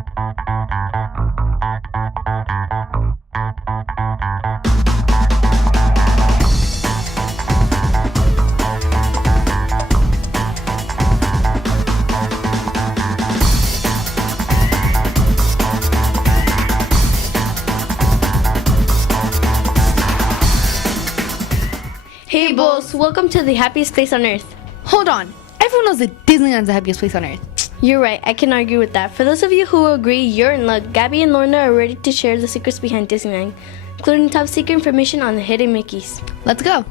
Hey Bulls, welcome to the happiest place on earth. Hold on. Everyone knows that Disneyland's the happiest place on earth. You're right, I can argue with that. For those of you who agree, you're in luck. Gabby and Lorna are ready to share the secrets behind Disneyland, including top secret information on the hidden Mickeys. Let's go.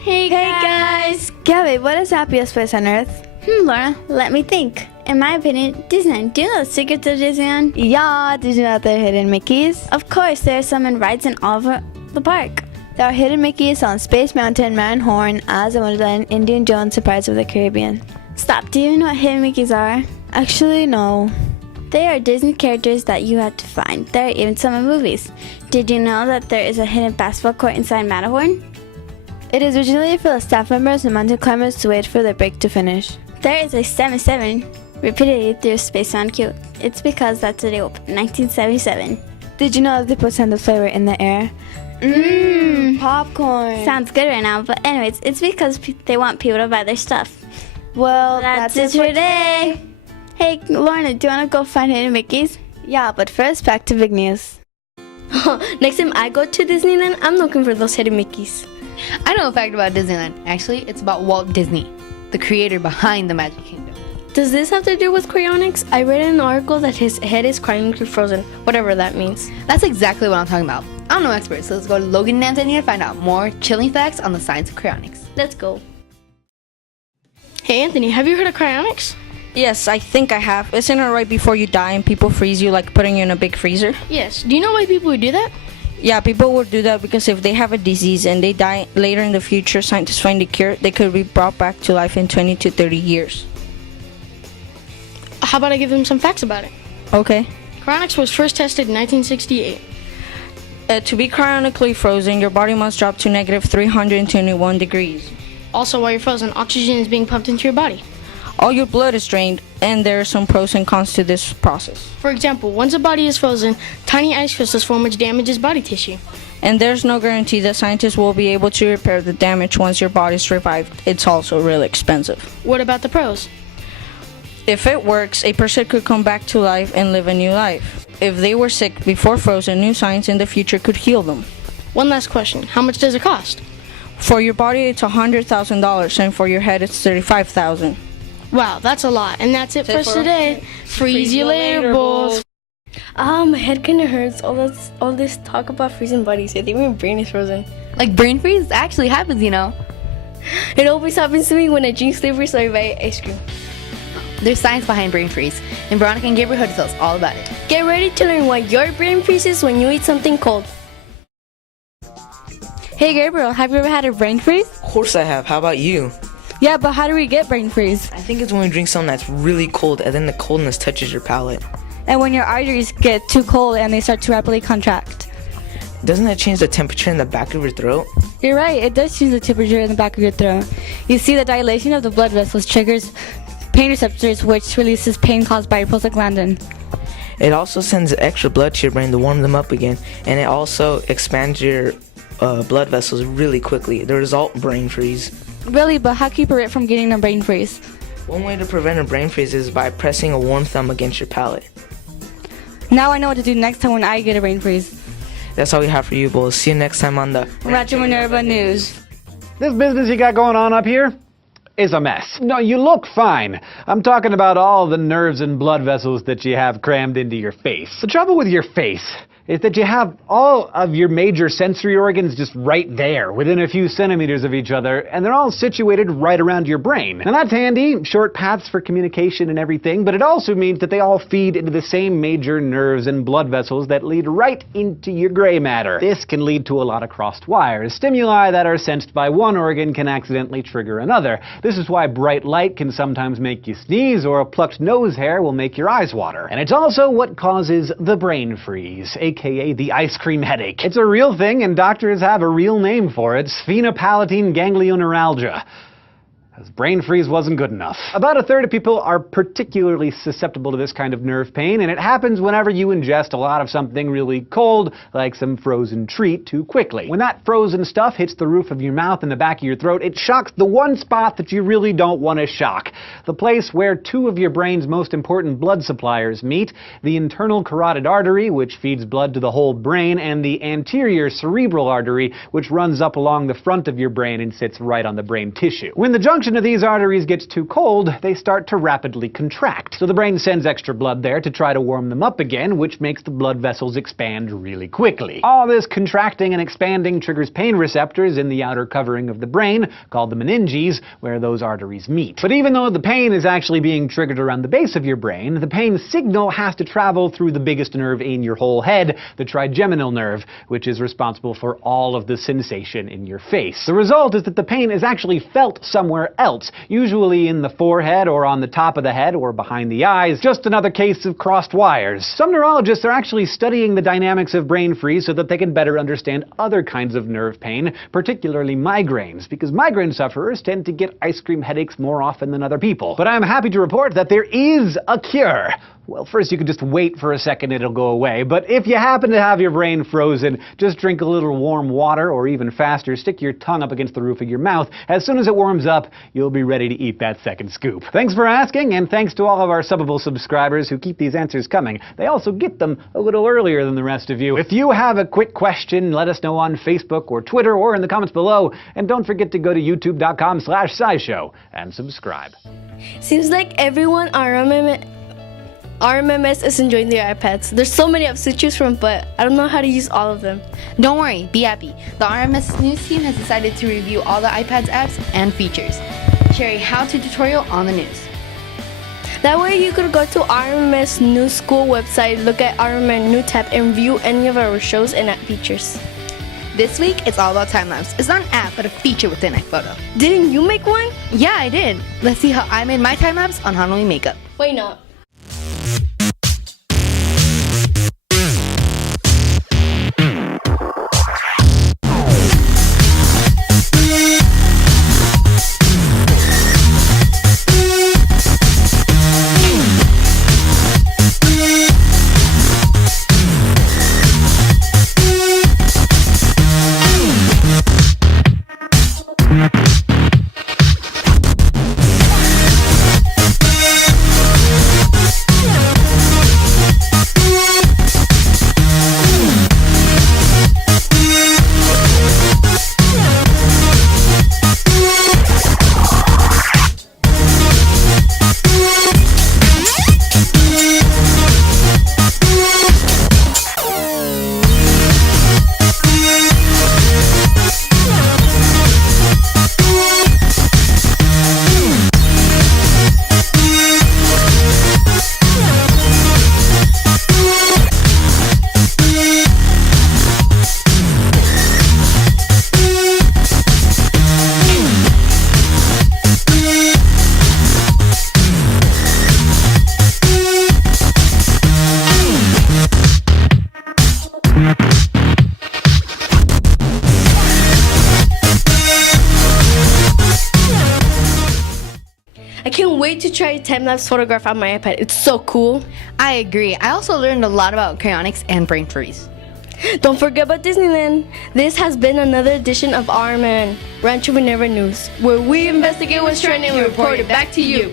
Hey guys! Gabby, what is the happiest place on earth? Laura, let me think. In my opinion, Disneyland. Do you know the secrets of Disneyland? Yeah, did you know that there are hidden Mickeys? Of course, there are some in rides in all over the park. There are hidden Mickeys on Space Mountain, Matterhorn, Oz and Wonderland, Indiana Jones, Surprise of the Caribbean. Stop, do you know what hidden Mickeys are? Actually, no. They are Disney characters that you have to find. There are even some in movies. Did you know that there is a hidden basketball court inside Matterhorn? It is originally for the staff members and mountain climbers to wait for their break to finish. There is a 77 repeatedly through Space Mountain Q. It's because that's where they opened in 1977. Did you know that they put sand of flavor in the air? Popcorn. Sounds good right now, but anyways, it's because they want people to buy their stuff. Well, That's it for today. Hey, Lorna, do you want to go find hidden Mickeys? Yeah, but first, back to big news. Next time I go to Disneyland, I'm looking for those hidden Mickeys. I know a fact about Disneyland. Actually, it's about Walt Disney, the creator behind the Magic Kingdom. Does this have to do with Cryonics? I read in an article that his head is cryonically frozen, whatever that means. That's exactly what I'm talking about. I'm no expert, so let's go to Logan and Anthony to find out more chilling facts on the science of cryonics. Let's go. Hey Anthony, have you heard of Cryonics? Yes, I think I have. Isn't it right before you die and people freeze you like putting you in a big freezer? Yes. Do you know why people would do that? Yeah, people would do that because if they have a disease and they die later in the future, scientists find a cure, they could be brought back to life in 20 to 30 years. How about I give them some facts about it? Okay. Cryonics was first tested in 1968. To be cryonically frozen, your body must drop to negative 321 degrees. Also, while you're frozen, oxygen is being pumped into your body. All your blood is drained, and there are some pros and cons to this process. For example, once a body is frozen, tiny ice crystals form which damages body tissue. And there's no guarantee that scientists will be able to repair the damage once your body's revived. It's also really expensive. What about the pros? If it works, a person could come back to life and live a new life. If they were sick before frozen, new science in the future could heal them. One last question. How much does it cost? For your body, it's $100,000, and for your head, it's $35,000. Wow, that's a lot. And that's it for us today. Freeze you later, Bulls. My head kind of hurts. All this talk about freezing bodies. I think my brain is frozen. Like brain freeze actually happens, you know. It always happens to me when I drink Slippery so I buy ice cream. There's science behind brain freeze, and Veronica and Gabriel tell us all about it. Get ready to learn why your brain freezes when you eat something cold. Hey Gabriel, have you ever had a brain freeze? Of course I have. How about you? Yeah, but how do we get brain freeze? I think it's when you drink something that's really cold and then the coldness touches your palate. And when your arteries get too cold and they start to rapidly contract. Doesn't that change the temperature in the back of your throat? You're right, it does change the temperature in the back of your throat. You see, the dilation of the blood vessels triggers pain receptors, which releases pain caused by prostaglandin. It also sends extra blood to your brain to warm them up again, and it also expands your blood vessels really quickly. The result, brain freeze. Really, but how can you prevent from getting a brain freeze? One way to prevent a brain freeze is by pressing a warm thumb against your palate. Now I know what to do next time when I get a brain freeze. That's all we have for you, Bulls. See you next time on the Rancho Minerva News. This business you got going on up here is a mess. No, you look fine. I'm talking about all the nerves and blood vessels that you have crammed into your face. The trouble with your face is that you have all of your major sensory organs just right there, within a few centimeters of each other, and they're all situated right around your brain. Now that's handy, short paths for communication and everything, but it also means that they all feed into the same major nerves and blood vessels that lead right into your gray matter. This can lead to a lot of crossed wires. Stimuli that are sensed by one organ can accidentally trigger another. This is why bright light can sometimes make you sneeze, or a plucked nose hair will make your eyes water. And it's also what causes the brain freeze, aka the ice cream headache. It's a real thing, and doctors have a real name for it: sphenopalatine ganglioneuralgia. As brain freeze wasn't good enough. About a third of people are particularly susceptible to this kind of nerve pain, and it happens whenever you ingest a lot of something really cold, like some frozen treat, too quickly. When that frozen stuff hits the roof of your mouth and the back of your throat, it shocks the one spot that you really don't want to shock. The place where two of your brain's most important blood suppliers meet, the internal carotid artery, which feeds blood to the whole brain, and the anterior cerebral artery, which runs up along the front of your brain and sits right on the brain tissue. When the junction of these arteries gets too cold, they start to rapidly contract. So the brain sends extra blood there to try to warm them up again, which makes the blood vessels expand really quickly. All this contracting and expanding triggers pain receptors in the outer covering of the brain, called the meninges, where those arteries meet. But even though the pain is actually being triggered around the base of your brain, the pain signal has to travel through the biggest nerve in your whole head, the trigeminal nerve, which is responsible for all of the sensation in your face. The result is that the pain is actually felt somewhere else, usually in the forehead or on the top of the head or behind the eyes. Just another case of crossed wires. Some neurologists are actually studying the dynamics of brain freeze so that they can better understand other kinds of nerve pain, particularly migraines, because migraine sufferers tend to get ice cream headaches more often than other people. But I'm happy to report that there is a cure. Well, first you can just wait for a second, it'll go away. But if you happen to have your brain frozen, just drink a little warm water, or even faster, stick your tongue up against the roof of your mouth. As soon as it warms up, you'll be ready to eat that second scoop. Thanks for asking, and thanks to all of our Subbable subscribers who keep these answers coming. They also get them a little earlier than the rest of you. If you have a quick question, let us know on Facebook or Twitter or in the comments below. And don't forget to go to youtube.com/SciShow and subscribe. Seems like everyone RMMS is enjoying their iPads. There's so many apps to choose from, but I don't know how to use all of them. Don't worry, be happy. The RMS News team has decided to review all the iPad's apps and features. Share a how-to tutorial on the news. That way you could go to RMS News School website, look at RMN New tab, and view any of our shows and app features. This week, it's all about time-lapse. It's not an app, but a feature within iPhoto. Didn't you make one? Yeah, I did. Let's see how I made my time-lapse on Halloween makeup. Why not? I can't wait to try time-lapse photograph on my iPad. It's so cool. I agree. I also learned a lot about cryonics and brain freeze. Don't forget about Disneyland. This has been another edition of RMN, Rancho Minerva News, where we investigate what's trending and report it back to you.